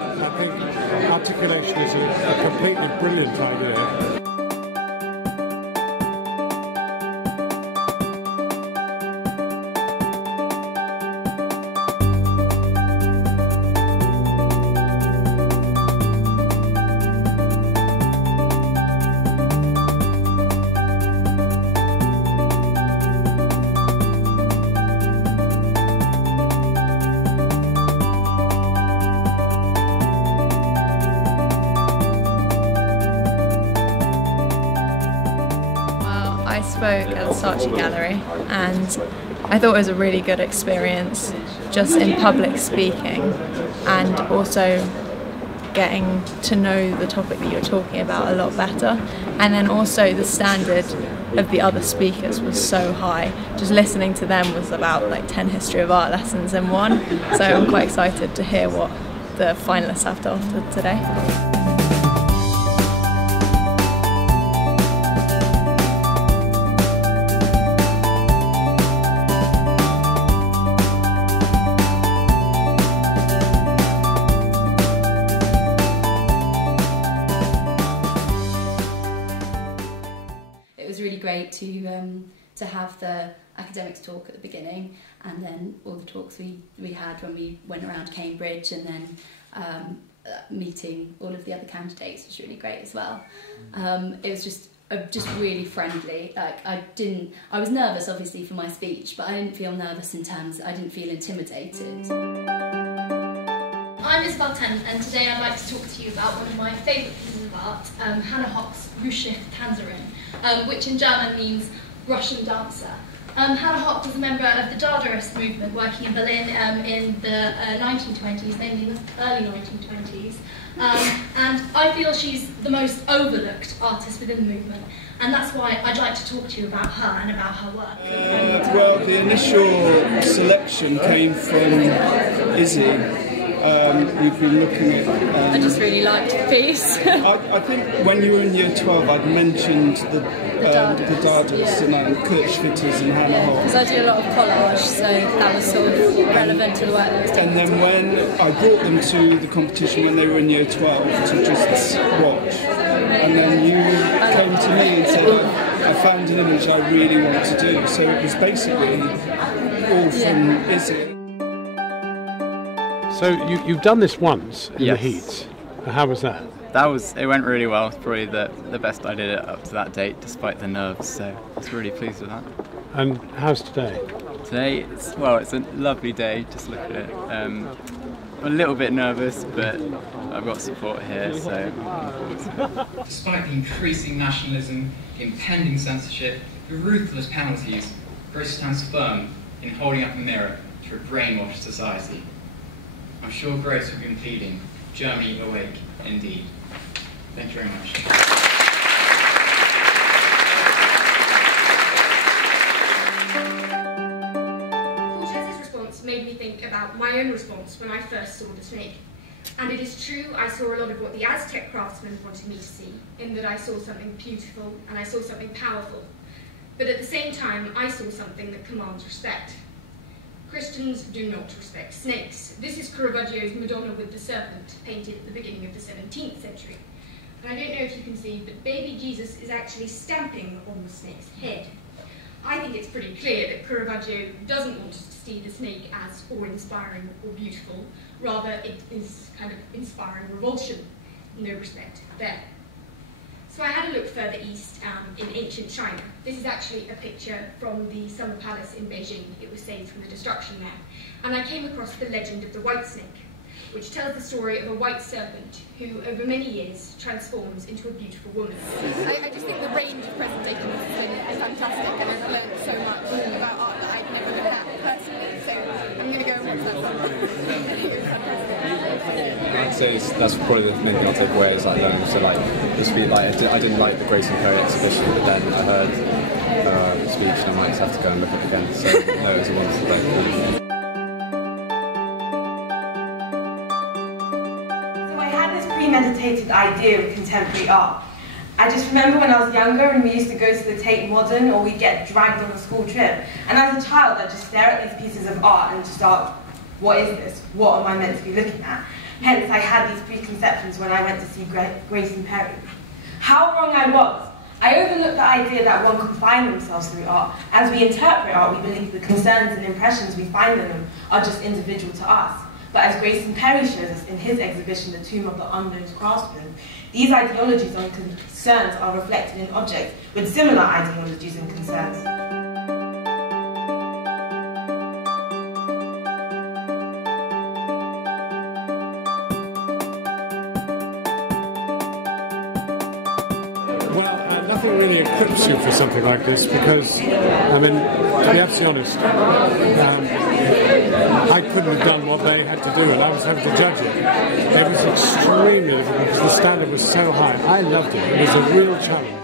I think articulation is a completely brilliant idea. I spoke at the Saatchi Gallery and I thought it was a really good experience just in public speaking and also getting to know the topic that you're talking about a lot better, and then also the standard of the other speakers was so high. Just listening to them was about like 10 history of art lessons in one, so I'm quite excited to hear what the finalists have to offer today. It was really great to have the academics talk at the beginning, and then all the talks we had when we went around Cambridge, and then meeting all of the other candidates was really great as well. It was just really friendly. Like I was nervous obviously for my speech, but I didn't feel nervous in terms, I didn't feel intimidated. I'm Isabel Tennant, and today I'd like to talk to you about one of my favourite pieces of art, Hannah Hoch's Russisch Tänzerin, which in German means Russian dancer. Hannah Hoch was a member of the Dadaist movement working in Berlin in the 1920s, mainly the early 1920s, and I feel she's the most overlooked artist within the movement, and that's why I'd like to talk to you about her and about her work. Well, the initial selection came from Izzy. We've been looking at... I just really liked the piece. I think when you were in year 12 I'd mentioned the Dadists and Kurt Schwitters and Hannah Hoch. Because I do a lot of collage, so that was sort of relevant to the work that was done. And then when I brought them to the competition when they were in year 12 to just watch, and then you came to me and said, I found an image I really want to do. So it was basically all from Izzy. So you've done this once in Yes. the heats. How was that? It went really well. It's probably the best I did it up to that date, despite the nerves, so I was really pleased with that. And how's today? Today, it's a lovely day, just look at it. I'm a little bit nervous, but I've got support here, so I'm looking forward to it. Despite the increasing nationalism, impending censorship, the ruthless penalties, Grace stands firm in holding up a mirror to a brainwashed society. I'm sure Grace will be pleading, Germany awake indeed. Thank you very much. Cortez's response made me think about my own response when I first saw the snake. And it is true, I saw a lot of what the Aztec craftsmen wanted me to see, in that I saw something beautiful and I saw something powerful. But at the same time, I saw something that commands respect. Christians do not respect snakes. This is Caravaggio's Madonna with the Serpent, painted at the beginning of the 17th century. And I don't know if you can see, but baby Jesus is actually stamping on the snake's head. I think it's pretty clear that Caravaggio doesn't want us to see the snake as awe-inspiring or beautiful. Rather, it is kind of inspiring revulsion. No respect there. So I had a look further east in ancient China. This is actually a picture from the Summer Palace in Beijing. It was saved from the destruction there. And I came across the legend of the white snake, which tells the story of a white serpent who, over many years, transforms into a beautiful woman. I just think the range of presentations has been fantastic, and I've learned so much about art that I've never looked at personally, so I'm going to go and watch that one. I'd say that's probably the main thing I'll take away is like learning to like the speech. Like I didn't like the Grace and Co exhibition, but then I heard the speech and I might just have to go and look at it again. So no, it was a wonderful day. So I had this premeditated idea of contemporary art. I just remember when I was younger and we used to go to the Tate Modern, or we'd get dragged on a school trip, and as a child I'd just stare at these pieces of art and just ask, what is this? What am I meant to be looking at? Hence, I had these preconceptions when I went to see Grace and Perry. How wrong I was. I overlooked the idea that one can find themselves through art. As we interpret art, we believe the concerns and impressions we find in them are just individual to us. But as Grayson Perry shows us in his exhibition, The Tomb of the Unknown Craftsman, these ideologies and concerns are reflected in objects with similar ideologies and concerns. Nothing really equips you for something like this because, I mean, to be absolutely honest, I couldn't have done what they had to do and I was having to judge it. It was extremely difficult because the standard was so high. I loved it. It was a real challenge.